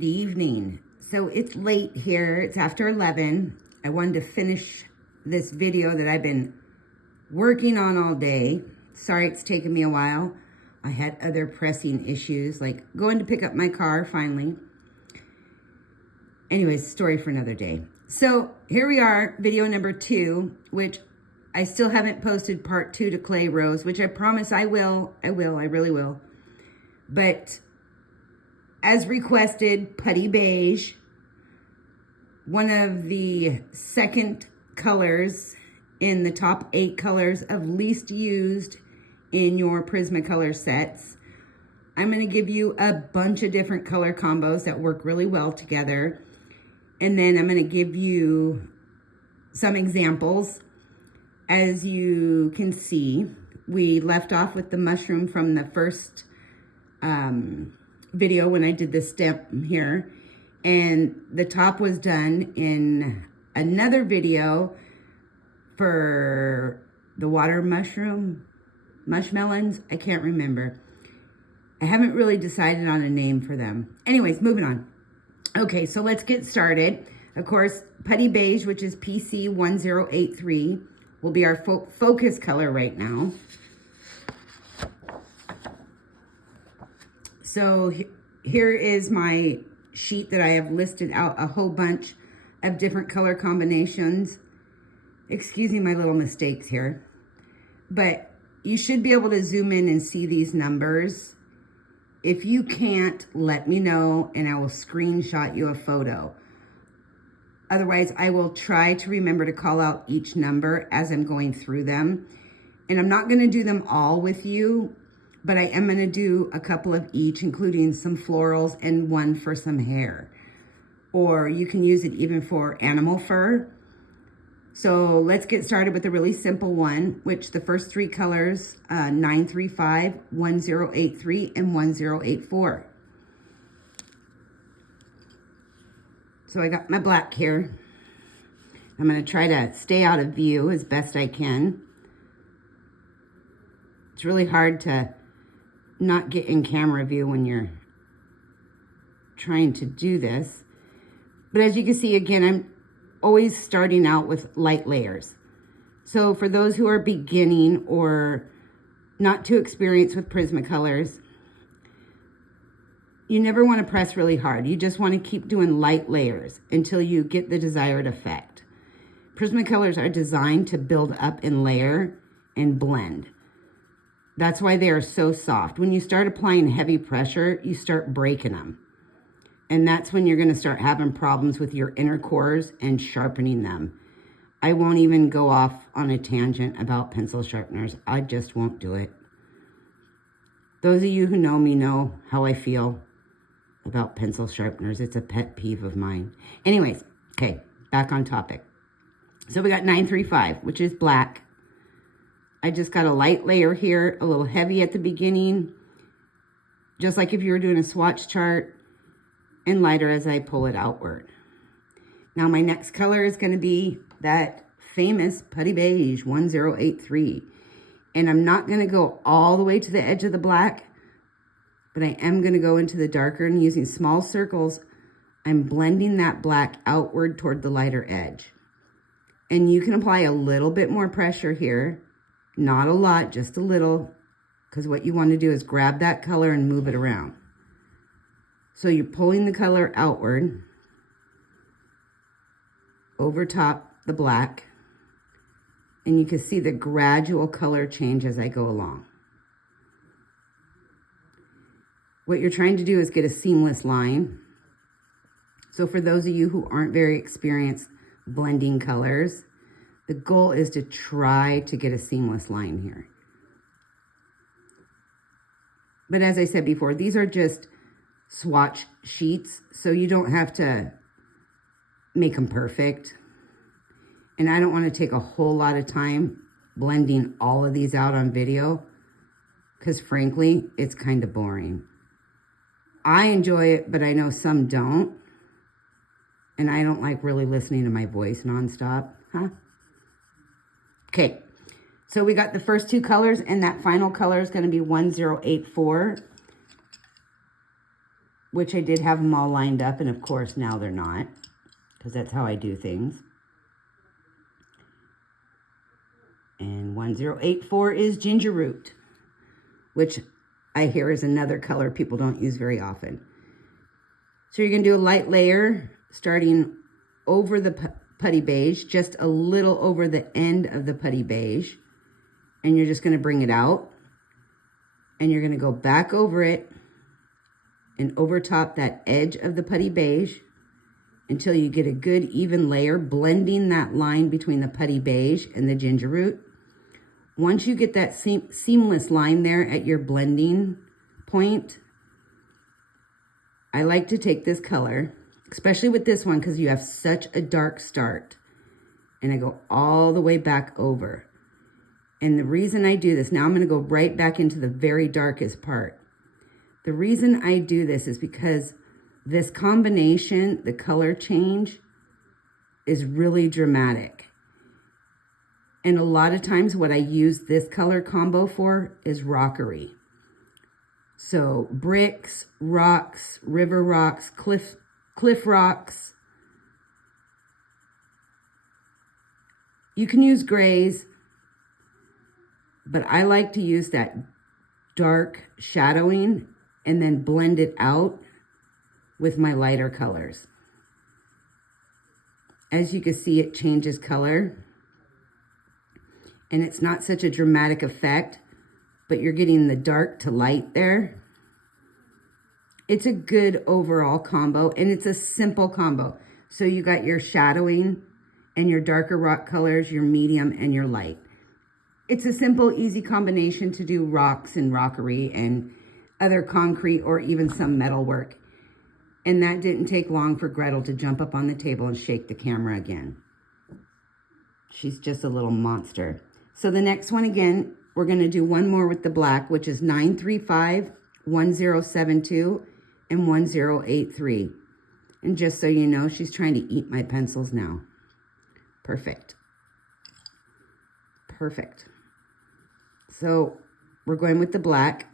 Good evening. So it's late here. It's after 11. I wanted to finish this video that I've been working on all day. Sorry it's taken me a while. I had other pressing issues, like going to pick up my car finally. Anyways, story for another day. So here we are, video number 2, which I still haven't posted part 2 to Clay Rose, which I promise I will. I really will. But as requested, Putty Beige, one of the second colors in the top 8 colors of least used in your Prismacolor sets. I'm going to give you a bunch of different color combos that work really well together. And then I'm going to give you some examples. As you can see, we left off with the mushroom from the first video when I did the stump here, and the top was done in another video for the water mushmelons. I can't remember. I haven't really decided on a name for them. Anyways, moving on. Okay, so let's get started. Of course, Putty Beige, which is PC1083, will be our focus color right now. So here is my sheet that I have listed out a whole bunch of different color combinations. Excuse me my little mistakes here. But you should be able to zoom in and see these numbers. If you can't, let me know and I will screenshot you a photo. Otherwise, I will try to remember to call out each number as I'm going through them. And I'm not going to do them all with you, but I am going to do a couple of each, including some florals and one for some hair. Or you can use it even for animal fur. So let's get started with a really simple one, which the first 3 colors, 935, 1083, and 1084. So I got my black here. I'm going to try to stay out of view as best I can. It's really hard to not get in camera view when you're trying to do this. But as you can see, again, I'm always starting out with light layers. So for those who are beginning or not too experienced with Prismacolors, you never want to press really hard. You just want to keep doing light layers until you get the desired effect. Prismacolors are designed to build up and layer and blend. That's why they are so soft. When you start applying heavy pressure, you start breaking them. And that's when you're going to start having problems with your inner cores and sharpening them. I won't even go off on a tangent about pencil sharpeners. I just won't do it. Those of you who know me know how I feel about pencil sharpeners. It's a pet peeve of mine. Anyways, okay, back on topic. So we got 935, which is black. I just got a light layer here, a little heavy at the beginning, just like if you were doing a swatch chart, and lighter as I pull it outward. Now my next color is going to be that famous Putty Beige 1083. And I'm not going to go all the way to the edge of the black, but I am going to go into the darker, and using small circles, I'm blending that black outward toward the lighter edge. And you can apply a little bit more pressure here. Not a lot, just a little, because what you want to do is grab that color and move it around. So you're pulling the color outward over top the black, and you can see the gradual color change as I go along. What you're trying to do is get a seamless line. So for those of you who aren't very experienced blending colors, the goal is to try to get a seamless line here. But as I said before, these are just swatch sheets, so you don't have to make them perfect. And I don't want to take a whole lot of time blending all of these out on video, because frankly, it's kind of boring. I enjoy it, but I know some don't. And I don't like really listening to my voice nonstop, huh? Okay, so we got the first 2 colors, and that final color is going to be 1084. which I did have them all lined up, and of course now they're not, because that's how I do things. And 1084 is ginger root, which I hear is another color people don't use very often. So you're going to do a light layer starting over the putty beige, just a little over the end of the putty beige. And you're just going to bring it out. And you're going to go back over it and over top that edge of the putty beige until you get a good even layer, blending that line between the putty beige and the ginger root. Once you get that seamless line there at your blending point, I like to take this color, especially with this one because you have such a dark start, and I go all the way back over. And the reason I do this, now I'm going to go right back into the very darkest part. The reason I do this is because this combination, the color change, is really dramatic. And a lot of times what I use this color combo for is rockery. So bricks, rocks, river rocks, cliff rocks. You can use grays, but I like to use that dark shadowing and then blend it out with my lighter colors. As you can see, it changes color. And it's not such a dramatic effect, but you're getting the dark to light there. It's a good overall combo, and it's a simple combo. So you got your shadowing and your darker rock colors, your medium and your light. It's a simple, easy combination to do rocks and rockery and other concrete or even some metal work. And that didn't take long for Gretel to jump up on the table and shake the camera again. She's just a little monster. So the next one again, we're going to do one more with the black, which is 935, 1072, and 1083. And just so you know, she's trying to eat my pencils now. Perfect. Perfect. So we're going with the black.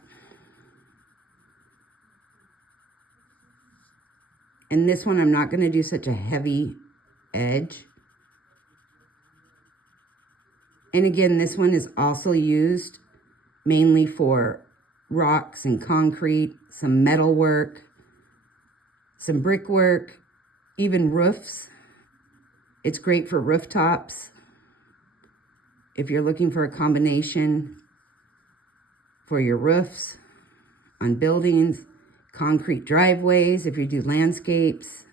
And this one, I'm not going to do such a heavy edge. And again, this one is also used mainly for rocks and concrete, some metal work, some brickwork, even roofs. It's great for rooftops. If you're looking for a combination for your roofs on buildings, concrete driveways, if you do landscapes.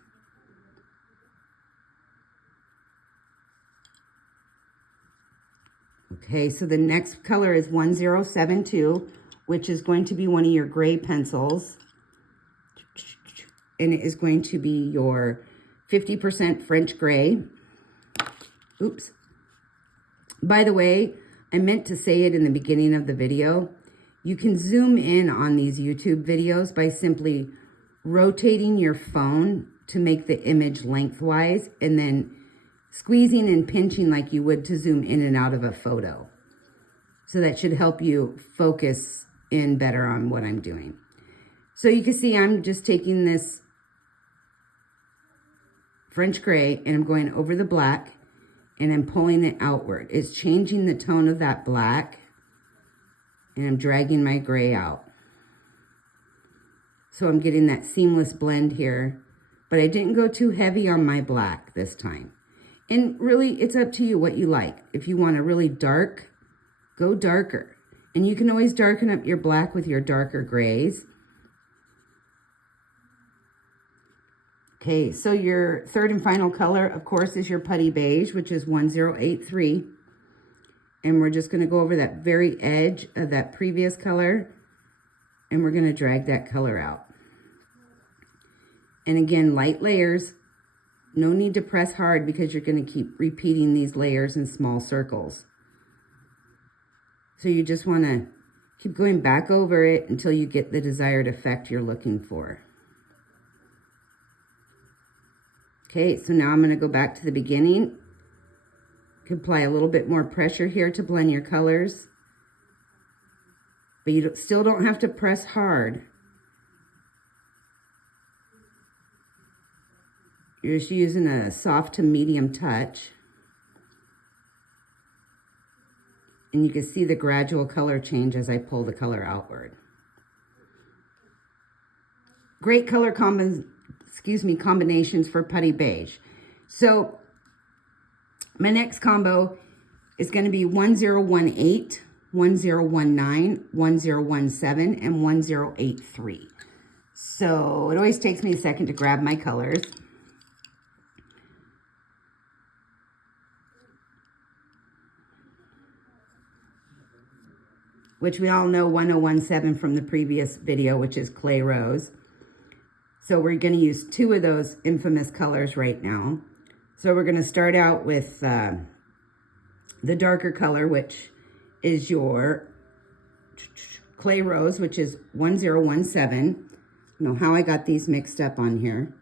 Okay, so the next color is 1072, which is going to be one of your gray pencils. And it is going to be your 50% French gray. Oops. By the way, I meant to say it in the beginning of the video. You can zoom in on these YouTube videos by simply rotating your phone to make the image lengthwise and then squeezing and pinching like you would to zoom in and out of a photo. So that should help you focus in better on what I'm doing. So you can see I'm just taking this French gray and I'm going over the black and I'm pulling it outward. It's changing the tone of that black and I'm dragging my gray out. So I'm getting that seamless blend here, but I didn't go too heavy on my black this time. And really, it's up to you what you like. If you want a really dark, go darker. And you can always darken up your black with your darker grays. Okay, so your third and final color, of course, is your putty beige, which is 1083. And we're just going to go over that very edge of that previous color. And we're going to drag that color out. And again, light layers. No need to press hard because you're going to keep repeating these layers in small circles. So you just want to keep going back over it until you get the desired effect you're looking for. Okay, so now I'm going to go back to the beginning. You can apply a little bit more pressure here to blend your colors. But you still don't have to press hard. You're just using a soft to medium touch. And you can see the gradual color change as I pull the color outward. Great color combinations for Putty Beige. So my next combo is going to be 1018, 1019, 1017, and 1083. So it always takes me a second to grab my colors. Which we all know 1017 from the previous video, which is Clay Rose. So we're going to use two of those infamous colors right now. So we're going to start out with the darker color, which is your Clay Rose, which is 1017. I don't know how I got these mixed up on here.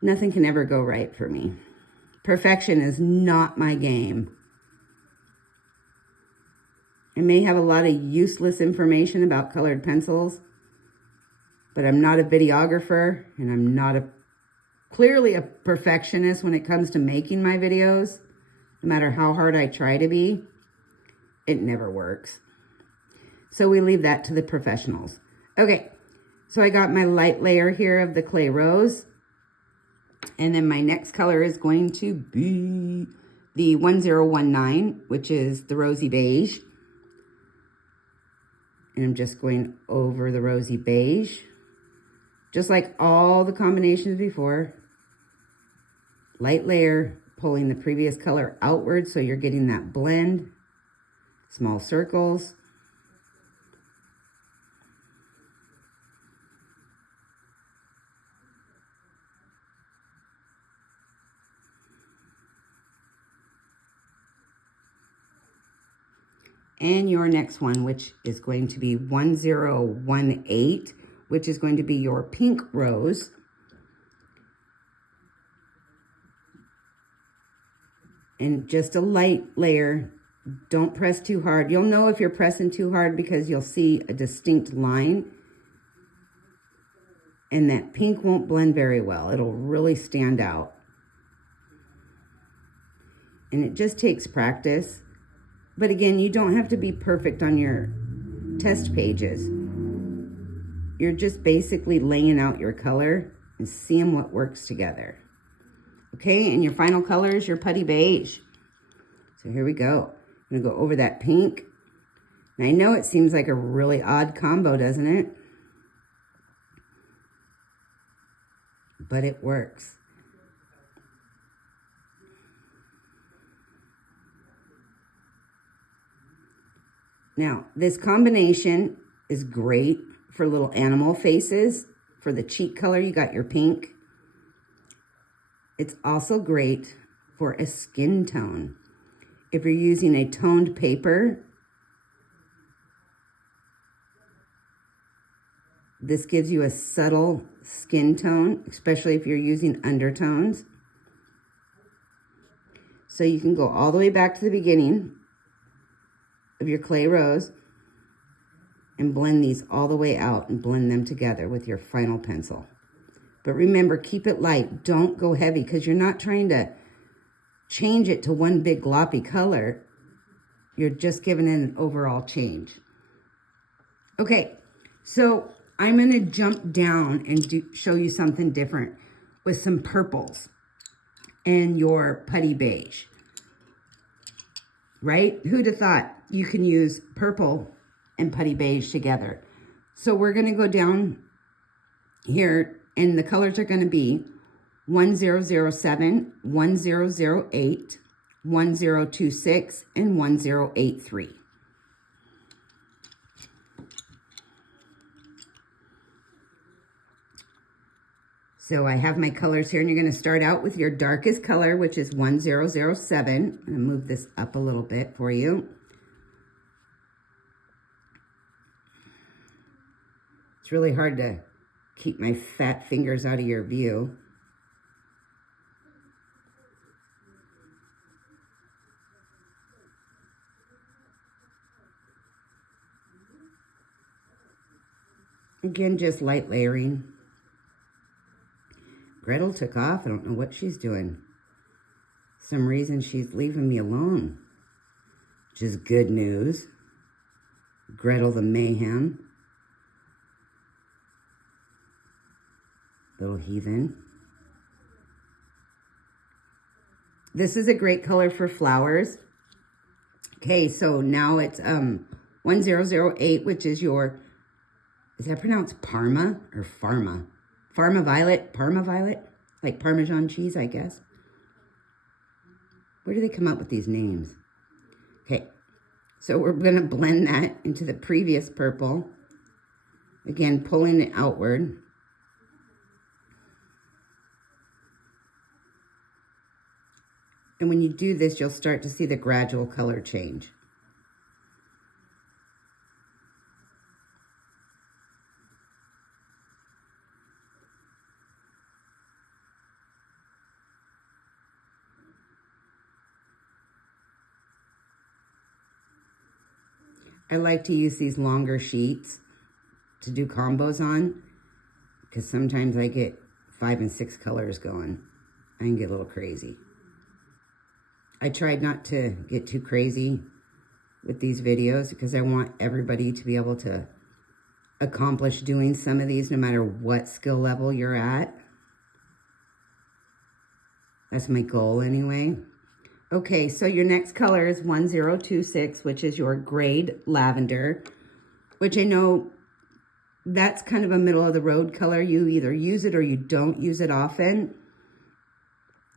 Nothing can ever go right for me. Perfection is not my game. I may have a lot of useless information about colored pencils, but I'm not a videographer, and I'm not clearly a perfectionist when it comes to making my videos. No matter how hard I try to be, it never works. So we leave that to the professionals. Okay, so I got my light layer here of the Clay Rose, and then my next color is going to be the 1019, which is the Rosy Beige. And I'm just going over the Rosy Beige, just like all the combinations before. Light layer, pulling the previous color outward so you're getting that blend. Small circles. And your next one, which is going to be 1018, which is going to be your pink rose. And just a light layer. Don't press too hard. You'll know if you're pressing too hard because you'll see a distinct line. And that pink won't blend very well. It'll really stand out. And it just takes practice. But again, you don't have to be perfect on your test pages. You're just basically laying out your color and seeing what works together. Okay, and your final color is your Putty Beige. So here we go. I'm gonna go over that pink. And I know it seems like a really odd combo, doesn't it? But it works. Now, this combination is great for little animal faces. For the cheek color, you got your pink. It's also great for a skin tone. If you're using a toned paper, this gives you a subtle skin tone, especially if you're using undertones. So you can go all the way back to the beginning of your Clay Rose and blend these all the way out and blend them together with your final pencil. But remember, keep it light. Don't go heavy because you're not trying to change it to one big gloppy color. You're just giving it an overall change. Okay, so I'm going to jump down and show you something different with some purples and your Putty Beige. Right? Who'd have thought you can use purple and Putty Beige together? So we're going to go down here, and the colors are going to be 1007, 1008, 1026, and 1083. So I have my colors here, and you're going to start out with your darkest color, which is 1007. I'm going to move this up a little bit for you. It's really hard to keep my fat fingers out of your view. Again, just light layering. Gretel took off. I don't know what she's doing. Some reason she's leaving me alone, which is good news. Gretel the mayhem. Little heathen. This is a great color for flowers. Okay, so now it's 1008, which is your, is that pronounced Parma or Pharma? Parma Violet, like Parmesan cheese, I guess. Where do they come up with these names? Okay, so we're gonna blend that into the previous purple. Again, pulling it outward. And when you do this, you'll start to see the gradual color change. I like to use these longer sheets to do combos on, because sometimes I get 5 and 6 colors going. I can get a little crazy. I tried not to get too crazy with these videos because I want everybody to be able to accomplish doing some of these no matter what skill level you're at. That's my goal anyway. Okay, so your next color is 1026, which is your grade lavender, which I know that's kind of a middle of the road color. You either use it or you don't use it often.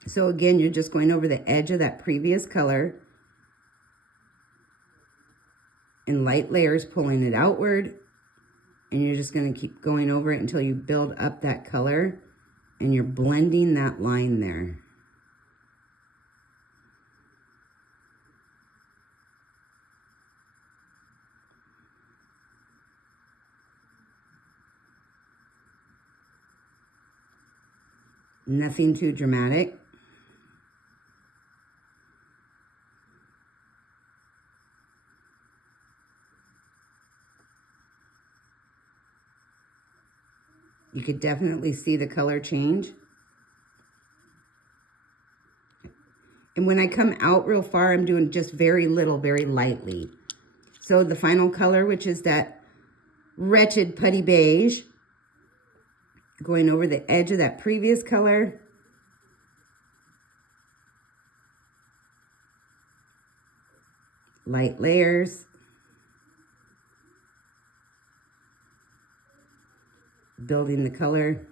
So again, you're just going over the edge of that previous color in light layers, pulling it outward. And you're just going to keep going over it until you build up that color and you're blending that line there. Nothing too dramatic. You could definitely see the color change. And when I come out real far, I'm doing just very little, very lightly. So the final color, which is that wretched putty beige, going over the edge of that previous color. Light layers. Building the color.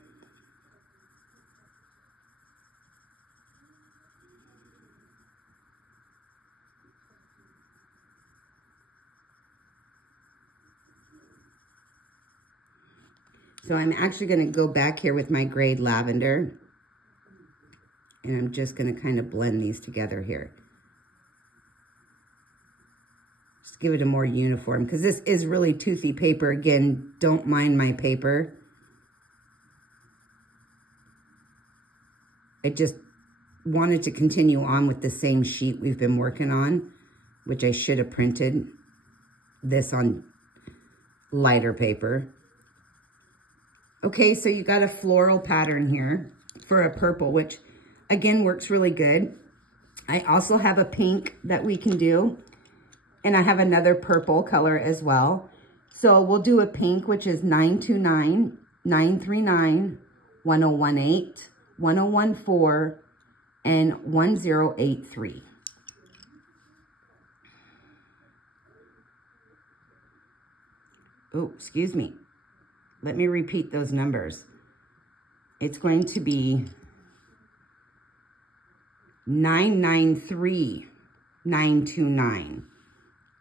So I'm actually going to go back here with my grade lavender. And I'm just going to kind of blend these together here. Just give it a more uniform, because this is really toothy paper. Again, don't mind my paper. I just wanted to continue on with the same sheet we've been working on, which I should have printed this on lighter paper. Okay, so you got a floral pattern here for a purple, which again works really good. I also have a pink that we can do, and I have another purple color as well. So we'll do a pink, which is 929, 939, 1018, 1014, and 1083. Oh, excuse me. Let me repeat those numbers. It's going to be 993, 929.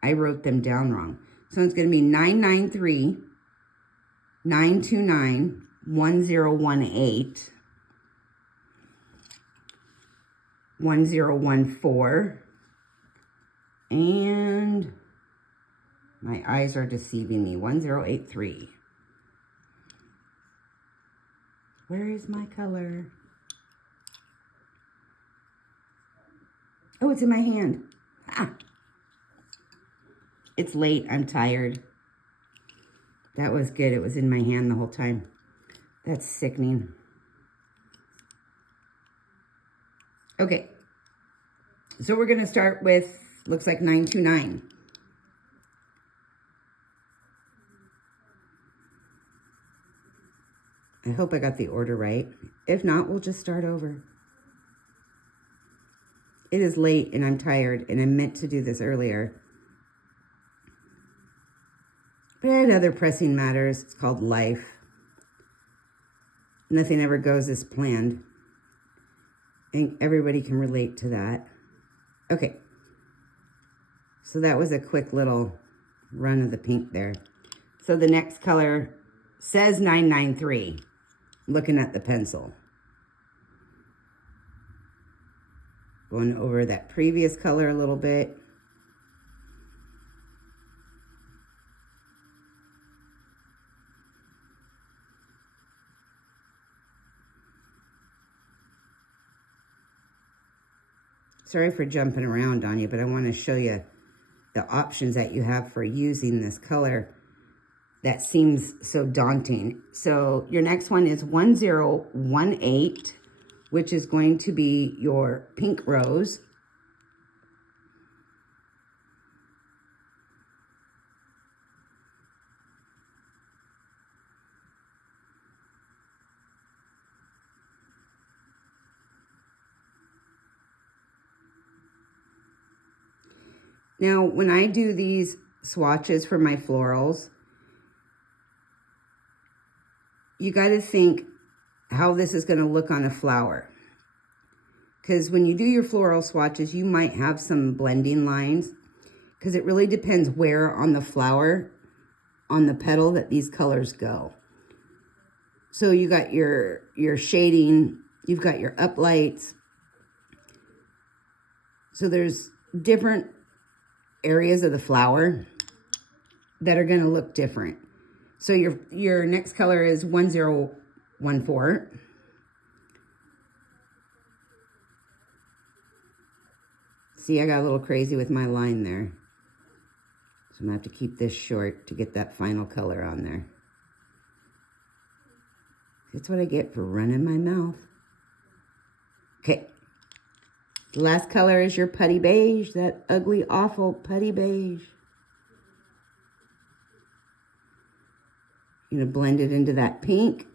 I wrote them down wrong. So it's going to be 993, 929, 1018, 1014, and my eyes are deceiving me, 1083. Where is my color? Oh, it's in my hand. Ah. It's late, I'm tired. That was good, it was in my hand the whole time. That's sickening. Okay, so we're gonna start with, looks like 929. I hope I got the order right. If not, we'll just start over. It is late and I'm tired and I meant to do this earlier. But I had other pressing matters. It's called life. Nothing ever goes as planned. I think everybody can relate to that. Okay. So that was a quick little run of the pink there. So the next color says 993. Looking at the pencil. Going over that previous color a little bit. Sorry for jumping around on you, but I want to show you the options that you have for using this color that seems so daunting. So your next one is 1018, which is going to be your pink rose. Now, when I do these swatches for my florals, you got to think how this is going to look on a flower. Because when you do your floral swatches, you might have some blending lines. Because it really depends where on the flower, on the petal, that these colors go. So you got your shading, you've got your uplights. So there's different areas of the flower that are going to look different. So your next color is 1014. See, I got a little crazy with my line there. So I'm going to have to keep this short to get that final color on there. That's what I get for running my mouth. Okay. The last color is your putty beige, that ugly, awful putty beige. You're going to blend it into that pink.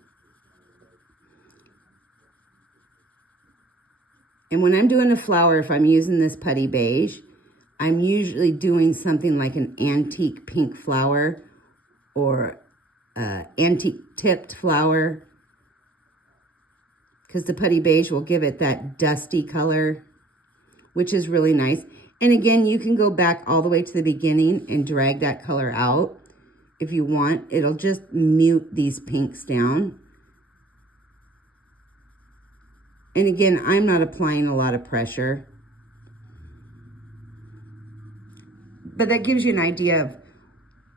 And when I'm doing a flower, if I'm using this putty beige, I'm usually doing something like an antique pink flower or antique tipped flower, because the putty beige will give it that dusty color, which is really nice. And again, you can go back all the way to the beginning and drag that color out if you want. It'll just mute these pinks down. And again, I'm not applying a lot of pressure. But that gives you an idea of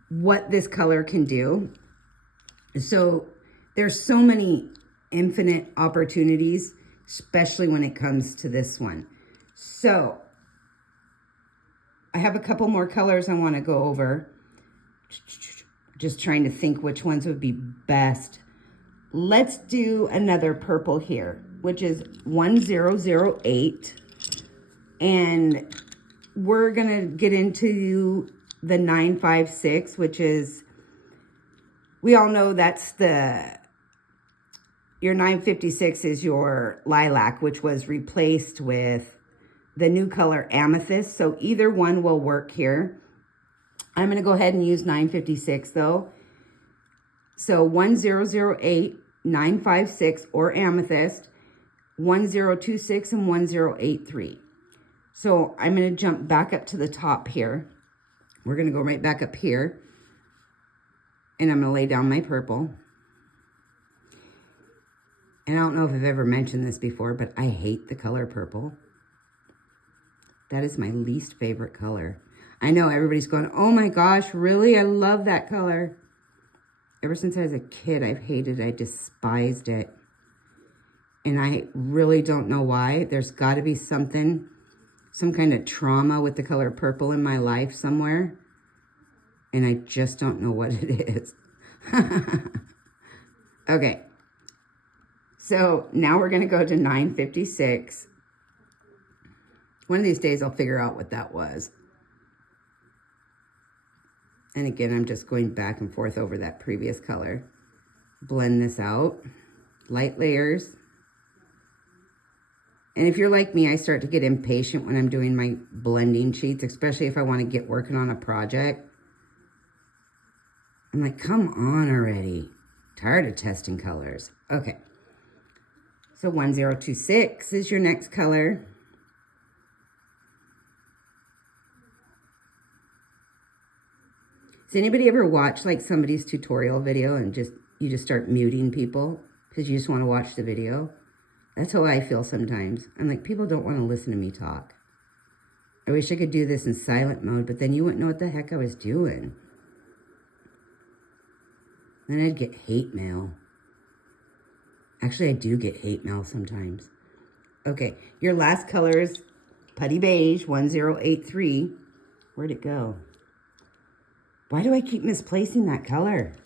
what this color can do. So there's so many infinite opportunities, especially when it comes to this one. So I have a couple more colors I want to go over. Just trying to think which ones would be best. Let's do another purple here, which is 1008. And we're going to get into the 956, which is, we all know that's your 956 is your lilac, which was replaced with the new color amethyst. So either one will work here. I'm going to go ahead and use 956 though. So 1008, 956 or amethyst, 1026 and 1083. So I'm going to jump back up to the top here. We're going to go right back up here. And I'm going to lay down my purple. And I don't know if I've ever mentioned this before, but I hate the color purple. That is my least favorite color. I know everybody's going, oh my gosh, really? I love that color. Ever since I was a kid, I've hated it. I despised it. And I really don't know why. There's got to be something, some kind of trauma with the color purple in my life somewhere. And I just don't know what it is. Okay. So now we're going to go to 956. One of these days I'll figure out what that was. And again, I'm just going back and forth over that previous color. Blend this out. Light layers. And if you're like me, I start to get impatient when I'm doing my blending sheets, especially if I want to get working on a project. I'm like, come on already. Tired of testing colors. Okay. So 1026 is your next color. Does anybody ever watch like somebody's tutorial video and you just start muting people because you just want to watch the video? That's how I feel sometimes. I'm like, people don't want to listen to me talk. I wish I could do this in silent mode, but then you wouldn't know what the heck I was doing. Then I'd get hate mail. Actually, I do get hate mail sometimes. Okay, your last color is Putty Beige 1083. Where'd it go? Why do I keep misplacing that color?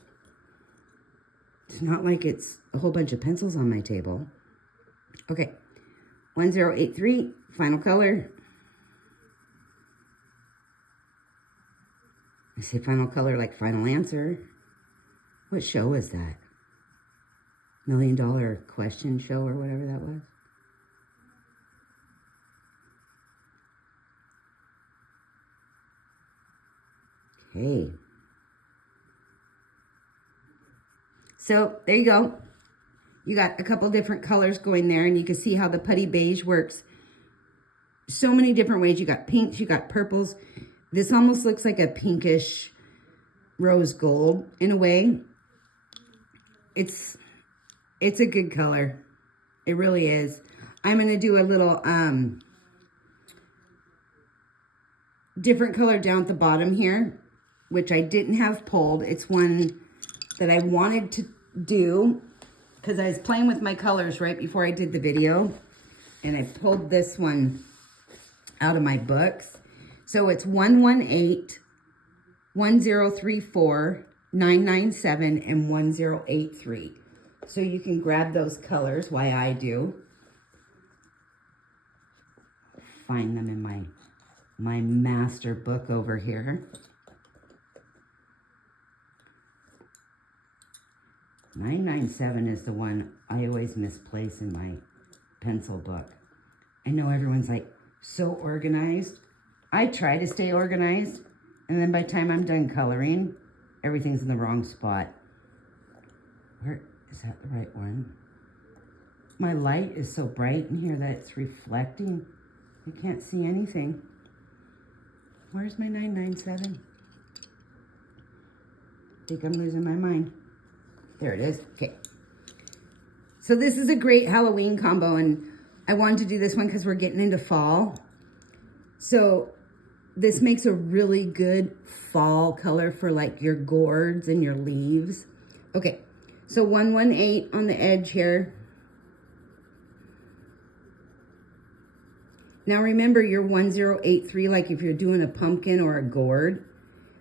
It's not like it's a whole bunch of pencils on my table. Okay, 1083, final color. I say final color like final answer. What show was that? $1 Million Question show or whatever that was? Okay. So there you go. You got a couple different colors going there, and you can see how the Putty Beige works so many different ways. You got pinks, you got purples. This almost looks like a pinkish rose gold in a way. It's a good color. It really is. I'm going to do a little different color down at the bottom here, which I didn't have pulled. It's one that I wanted to do because I was playing with my colors right before I did the video, and I pulled this one out of my books. So it's 118, 1034, 997, and 1083. So you can grab those colors, why I do. Find them in my master book over here. 997 is the one I always misplace in my pencil book. I know everyone's like, so organized. I try to stay organized, and then by the time I'm done coloring, everything's in the wrong spot. Where is that the right one? My light is so bright in here that it's reflecting. I can't see anything. Where's my 997? I think I'm losing my mind. There it is. Okay. So this is a great Halloween combo, and I wanted to do this one because we're getting into fall. So this makes a really good fall color for like your gourds and your leaves. Okay. So 118 on the edge here. Now remember your 1083, like if you're doing a pumpkin or a gourd,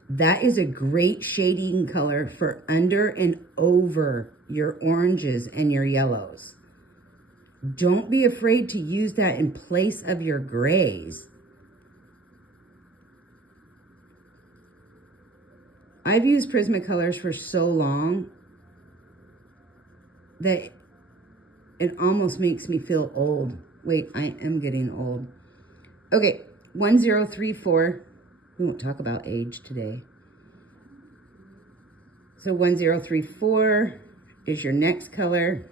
that is a great shading color for under and over your oranges and your yellows. Don't be afraid to use that in place of your grays. I've used Prismacolors for so long that it almost makes me feel old. Wait, I am getting old. Okay, 1034. We won't talk about age today. So 1034 is your next color.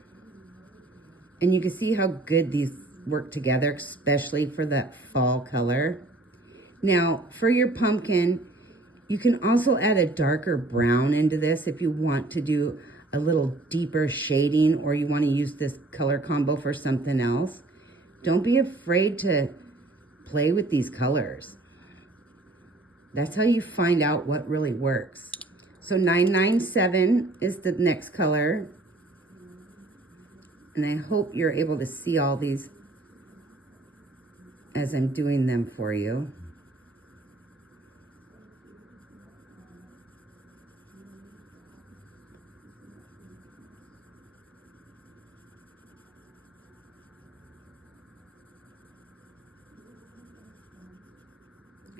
And you can see how good these work together, especially for that fall color. Now, for your pumpkin, you can also add a darker brown into this if you want to do a little deeper shading, or you want to use this color combo for something else. Don't be afraid to play with these colors. That's how you find out what really works. So 997 is the next color. And I hope you're able to see all these as I'm doing them for you.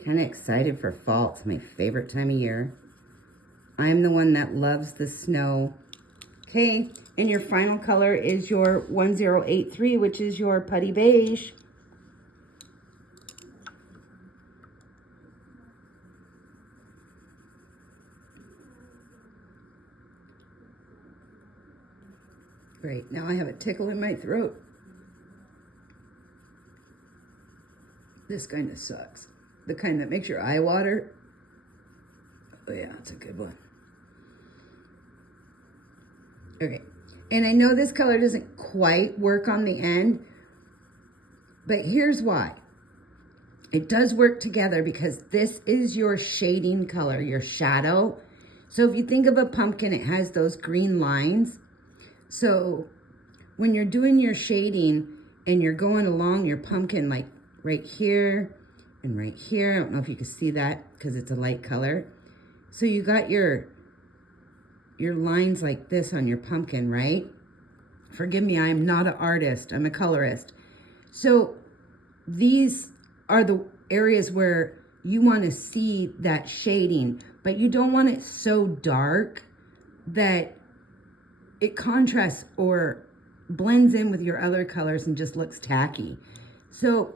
Kind of excited for fall. It's my favorite time of year. I'm the one that loves the snow. Okay, and your final color is your 1083, which is your putty beige. Great, now I have a tickle in my throat. This kind of sucks. The kind that makes your eye water. Oh yeah, it's a good one. Okay, and I know this color doesn't quite work on the end, but here's why. It does work together because this is your shading color, your shadow. So if you think of a pumpkin, it has those green lines. So when you're doing your shading and you're going along your pumpkin, like right here and right here, I don't know if you can see that because it's a light color. So you got your lines like this on your pumpkin, right? Forgive me, I'm not an artist, I'm a colorist. So these are the areas where you want to see that shading, but you don't want it so dark that it contrasts or blends in with your other colors and just looks tacky. So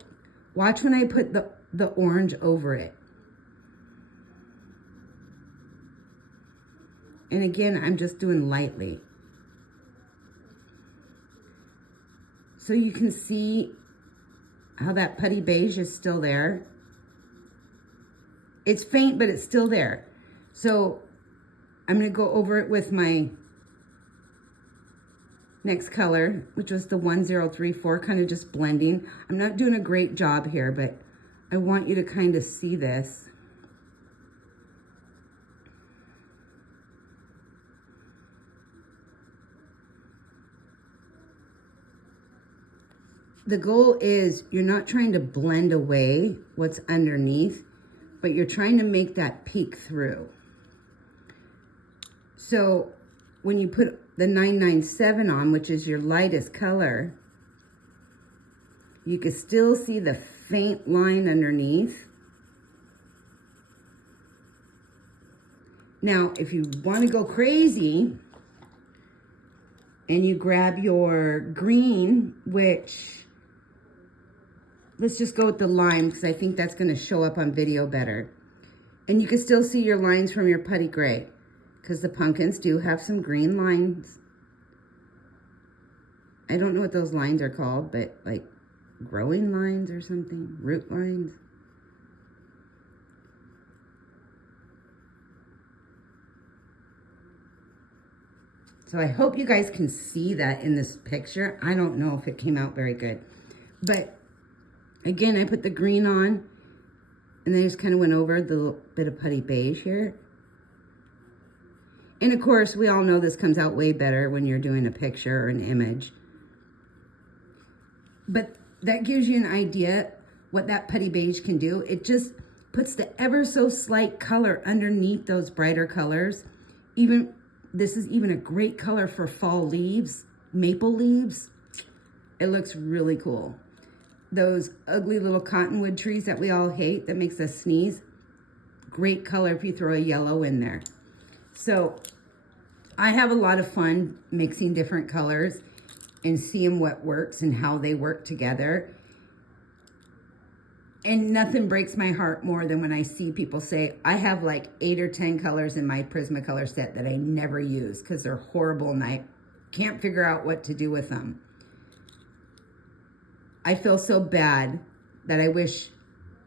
watch when I put the orange over it. And again, I'm just doing lightly. So you can see how that putty beige is still there. It's faint, but it's still there. So I'm gonna go over it with my next color, which was the 1034, kind of just blending. I'm not doing a great job here, but I want you to kind of see this. The goal is you're not trying to blend away what's underneath, but you're trying to make that peek through. So when you put the 997 on, which is your lightest color, you can still see the faint line underneath. Now, if you want to go crazy and you grab your green, which, let's just go with the lime because I think that's going to show up on video better. And you can still see your lines from your putty gray because the pumpkins do have some green lines. I don't know what those lines are called, but like growing lines or something, root lines. So I hope you guys can see that in this picture. I don't know if it came out very good, but again, I put the green on and then I just kind of went over the little bit of putty beige here. And of course, we all know this comes out way better when you're doing a picture or an image. But that gives you an idea what that putty beige can do. It just puts the ever so slight color underneath those brighter colors. This is even a great color for fall leaves, maple leaves. It looks really cool. Those ugly little cottonwood trees that we all hate that makes us sneeze. Great color if you throw a yellow in there. So I have a lot of fun mixing different colors and seeing what works and how they work together. And nothing breaks my heart more than when I see people say, I have like 8 or 10 colors in my Prismacolor set that I never use because they're horrible and I can't figure out what to do with them. I feel so bad that I wish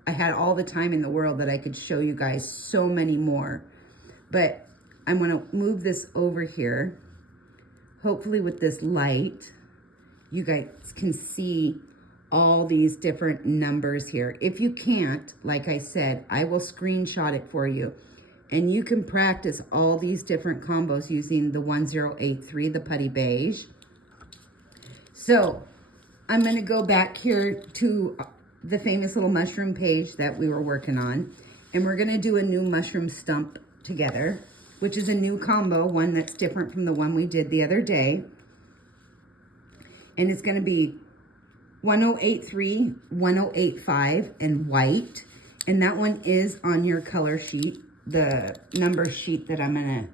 I had all the time in the world that I could show you guys so many more. But I'm gonna move this over here. Hopefully with this light, you guys can see all these different numbers here. If you can't, like I said, I will screenshot it for you. And you can practice all these different combos using the 1083, the putty beige. So I'm gonna go back here to the famous little mushroom page that we were working on. And we're gonna do a new mushroom stump together, which is a new combo, one that's different from the one we did the other day. And it's gonna be 1083, 1085, and white. And that one is on your color sheet, the number sheet that I'm gonna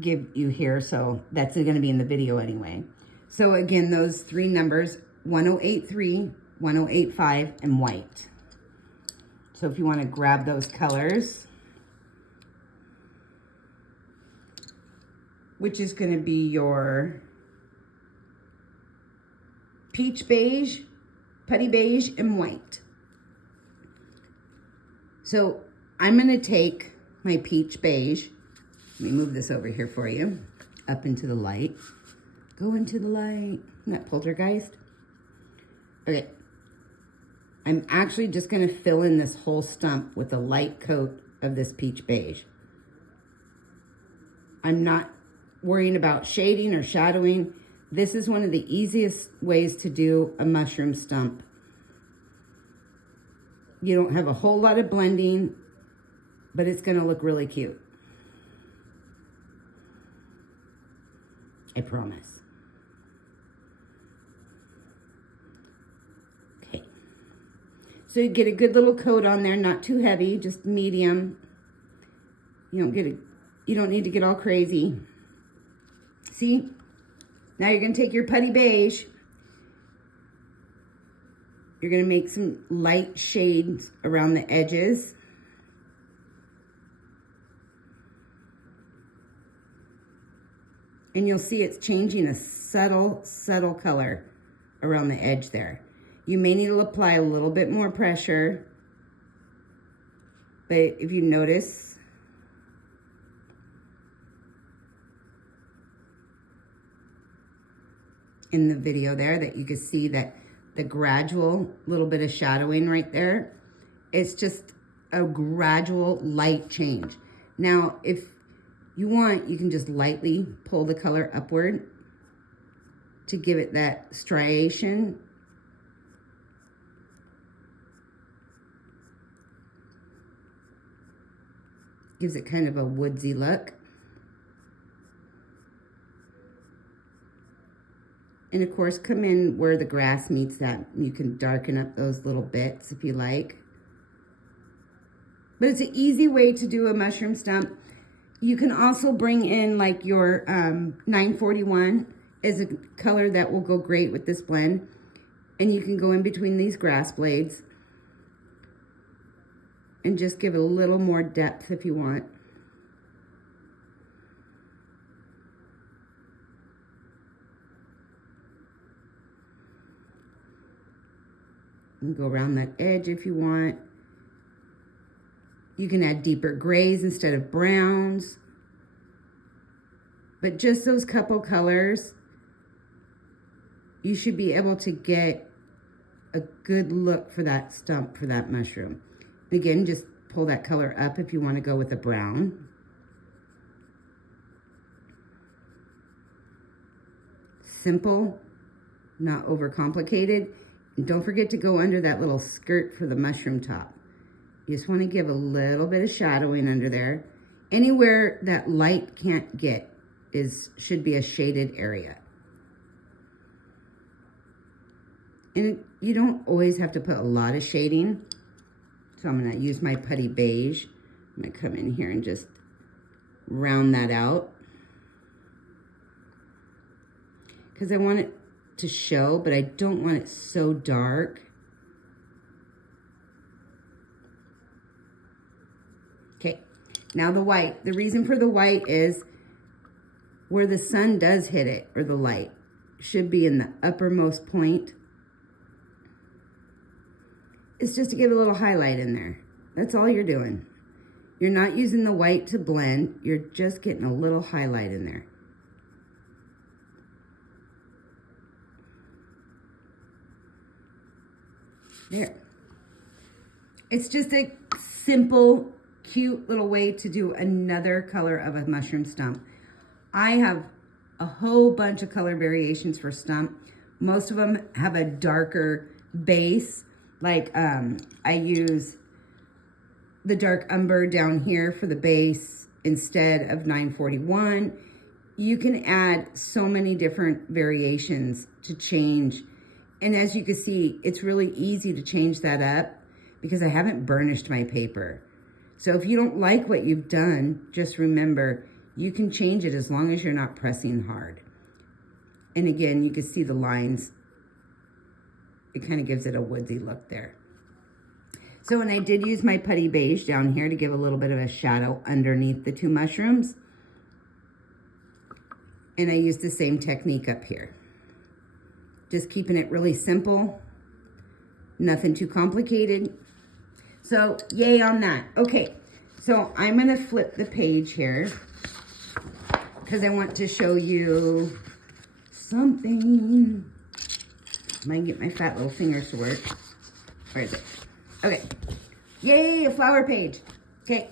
give you here. So that's gonna be in the video anyway. So again, those three numbers, 1083, 1085, and white. So if you wanna grab those colors, which is gonna be your peach beige, putty beige, and white. So I'm gonna take my peach beige. Let me move this over here for you, up into the light. Go into the light, not poltergeist. Okay, I'm actually just gonna fill in this whole stump with a light coat of this peach beige. I'm not worrying about shading or shadowing. This is one of the easiest ways to do a mushroom stump. You don't have a whole lot of blending, but it's gonna look really cute. I promise. Okay. So you get a good little coat on there, not too heavy, just medium. You don't need to get all crazy. See? Now you're gonna take your putty beige. You're gonna make some light shades around the edges. And you'll see it's changing a subtle, subtle color around the edge there. You may need to apply a little bit more pressure, but if you notice, in the video there, that you can see that the gradual little bit of shadowing right there, it's just a gradual light change. Now, if you want, you can just lightly pull the color upward to give it that striation. Gives it kind of a woodsy look. And of course, come in where the grass meets that. You can darken up those little bits if you like. But it's an easy way to do a mushroom stump. You can also bring in like your 941 is a color that will go great with this blend. And you can go in between these grass blades and just give it a little more depth if you want. And go around that edge if you want. You can add deeper grays instead of browns. But just those couple colors, you should be able to get a good look for that stump, for that mushroom. Again, just pull that color up if you want to go with a brown. Simple, not overcomplicated. And don't forget to go under that little skirt for the mushroom top. You just want to give a little bit of shadowing under there. Anywhere that light can't get should be a shaded area. And you don't always have to put a lot of shading. So I'm going to use my putty beige. I'm going to come in here and just round that out. Because I want it to show, but I don't want it so dark. Okay, now the white. The reason for the white is where the sun does hit it, or the light, should be in the uppermost point. It's just to give a little highlight in there. That's all you're doing. You're not using the white to blend. You're just getting a little highlight in there. There. It's just a simple, cute little way to do another color of a mushroom stump. I have a whole bunch of color variations for stump. Most of them have a darker base. Like I use the dark umber down here for the base instead of 941. You can add so many different variations to change. And as you can see, it's really easy to change that up. because I haven't burnished my paper. So if you don't like what you've done, just remember, you can change it as long as you're not pressing hard. And again, you can see the lines. It kind of gives it a woodsy look there. So when I did use my putty beige down here to give a little bit of a shadow underneath the two mushrooms, and I used the same technique up here. Just keeping it really simple, nothing too complicated. So yay on that. Okay, so I'm gonna flip the page here because I want to show you something. I might get my fat little fingers to work. Where is it? Okay, yay, a flower page. Okay,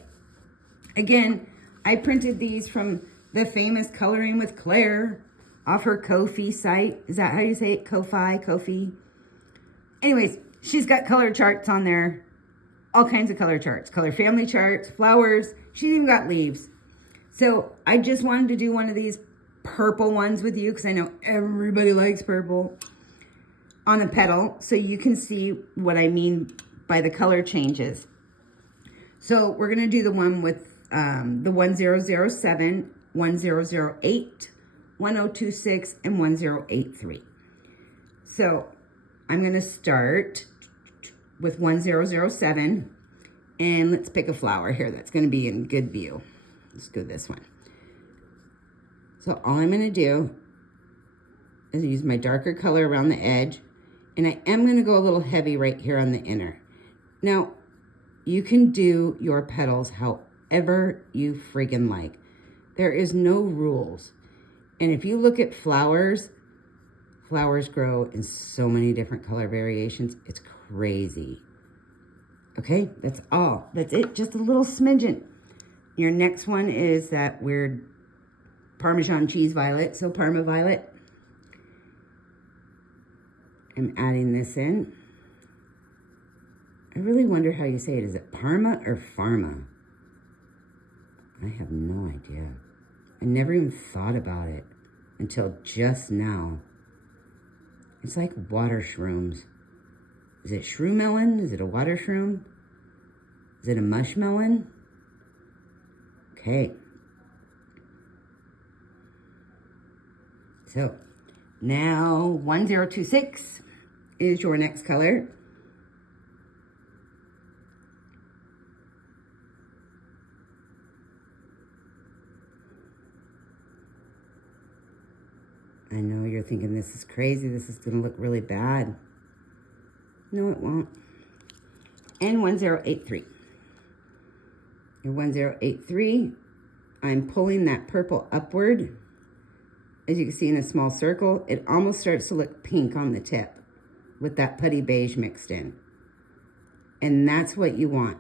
again, I printed these from the famous Coloring with Claire off her Ko-fi site. Is that how you say it? Ko-fi? Anyways, she's got color charts on there. All kinds of color charts. Color family charts, flowers. She's even got leaves. So I just wanted to do one of these purple ones with you because I know everybody likes purple on a petal. So you can see what I mean by the color changes. So we're going to do the one with the 1007, 1008, 1026, and 1083. So I'm going to start with 1007, and let's pick a flower here that's going to be in good view. Let's do this one. So all I'm going to do is use my darker color around the edge, and I am going to go a little heavy right here on the inner. Now, you can do your petals however you friggin' like. There is no rules. And if you look at flowers, flowers grow in so many different color variations. It's crazy. Okay, that's all. That's it, just a little smidgen. Your next one is that weird Parmesan cheese violet, so Parma violet. I'm adding this in. I really wonder how you say it. Is it Parma or Pharma? I have no idea. I never even thought about it until just now. It's like water shrooms. Is it shroom melon? Is it a water shroom? Is it a mushmelon? Okay. So now 1026 is your next color. I know you're thinking this is crazy. This is going to look really bad. No, it won't. And 1083. Your 1083, I'm pulling that purple upward. As you can see in a small circle, it almost starts to look pink on the tip with that putty beige mixed in. And that's what you want.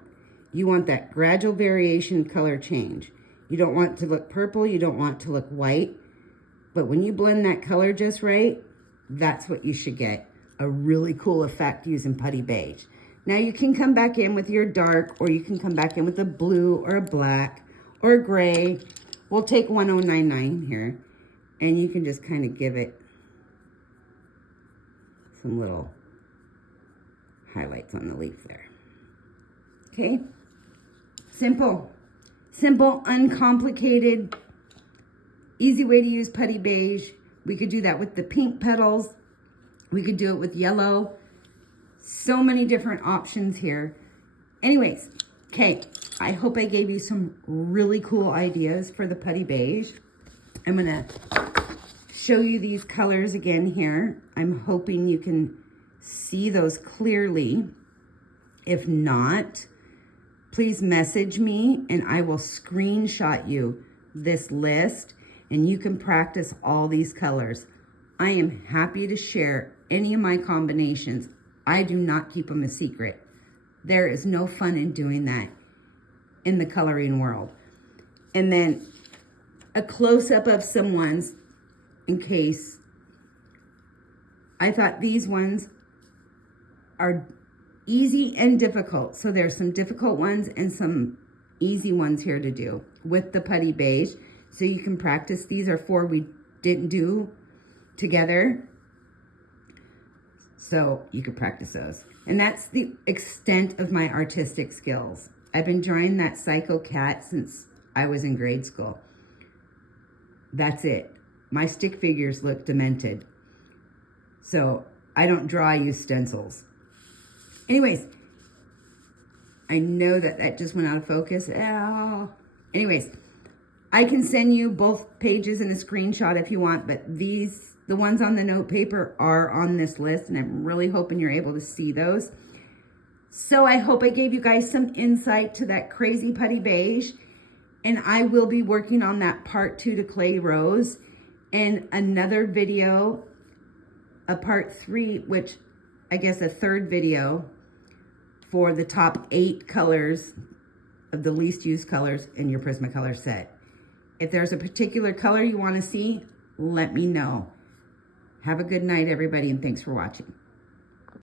You want that gradual variation color change. You don't want to look purple. You don't want to look white. But when you blend that color just right, that's what you should get. A really cool effect using putty beige. Now you can come back in with your dark, or you can come back in with a blue or a black or a gray. We'll take 1099 here, and you can just kind of give it some little highlights on the leaf there. Okay? Simple. Simple, uncomplicated, easy way to use putty beige. We could do that with the pink petals. We could do it with yellow. So many different options here. Anyways, okay, I hope I gave you some really cool ideas for the putty beige. I'm gonna show you these colors again here. I'm hoping you can see those clearly. If not, please message me and I will screenshot you this list and you can practice all these colors. I am happy to share any of my combinations. I do not keep them a secret. There is no fun in doing that in the coloring world. And then a close-up of some ones in case. I thought these ones are easy and difficult. So there's some difficult ones and some easy ones here to do with the putty beige. So you can practice. These are 4 we didn't do together. So you could practice those. And that's the extent of my artistic skills. I've been drawing that Psycho Cat since I was in grade school. That's it. My stick figures look demented. So I don't draw, I use stencils. Anyways, I know that just went out of focus. Oh. Anyways, I can send you both pages in a screenshot if you want, but the ones on the note paper are on this list, and I'm really hoping you're able to see those. So I hope I gave you guys some insight to that crazy putty beige, and I will be working on that part 2 to Clay Rose, and another video, a part 3, which I guess a third video for the top 8 colors of the least used colors in your Prismacolor set. If there's a particular color you want to see, let me know. Have a good night, everybody, and thanks for watching.